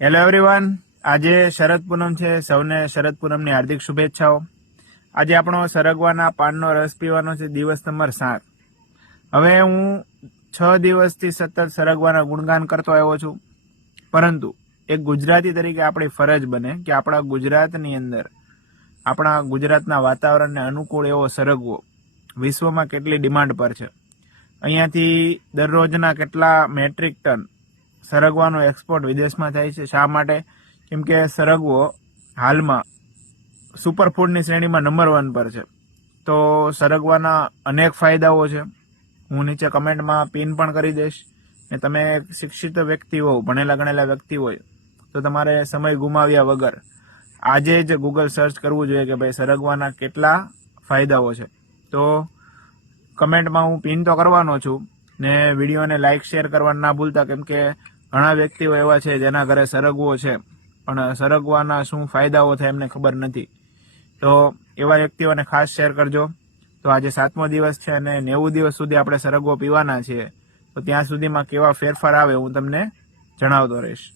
Hello everyone, આજે શરદ પૂનમ છે. સૌને શરદ પૂનમની હાર્દિક શુભેચ્છાઓ. આજે આપણો સરગવાના પાનનો રસ પીવાનો છે, દિવસ નંબર 7. હવે હું 6 દિવસથી સતત સરગવાના ગુણગાન કરતો આવ્યો છું, પરંતુ એક ગુજરાતી તરીકે આપણી ફરજ બને કે આપણા ગુજરાતની અંદર આપણા ગુજરાતના વાતાવરણને અનુકૂળ એવો સરગવો વિશ્વમાં કેટલી ડિમાન્ડ પર છે. અહીંયાથી દરરોજના કેટલા મેટ્રિક ટન સરગવાનો એક્સપોર્ટ વિદેશમાં થાય છે. શા માટે? કેમ કે સરગવો હાલમાં સુપરફૂડની શ્રેણીમાં નંબર 1 પર છે. તો સરગવાના અનેક ફાયદાઓ છે. હું નીચે કમેન્ટમાં પિન પણ કરી દઈશ. ને તમે શિક્ષિત વ્યક્તિ હો, ભણેલા ગણેલા વ્યક્તિ હોય, તો તમારે સમય ગુમાવ્યા વગર આજે જ ગૂગલ સર્ચ કરવું જોઈએ કે ભાઈ સરગવાના કેટલા ફાયદાઓ છે. તો કમેન્ટમાં હું પિન તો કરવાનો છું, ને વિડીયોને લાઇક શેર કરવાનું ના ભૂલતા, કેમ કે ઘણા વ્યક્તિઓ એવા છે જેના ઘરે સરગવો છે પણ સરગવાના શું ફાયદાઓ થાય એમને ખબર નથી. તો એવા વ્યક્તિઓને ખાસ શેર કરજો. તો આજે 7મો દિવસ છે અને 90 દિવસ સુધી આપણે સરગવો પીવાના છીએ. તો ત્યાં સુધીમાં કેવા ફેરફાર આવે હું તમને જણાવતો રહીશ.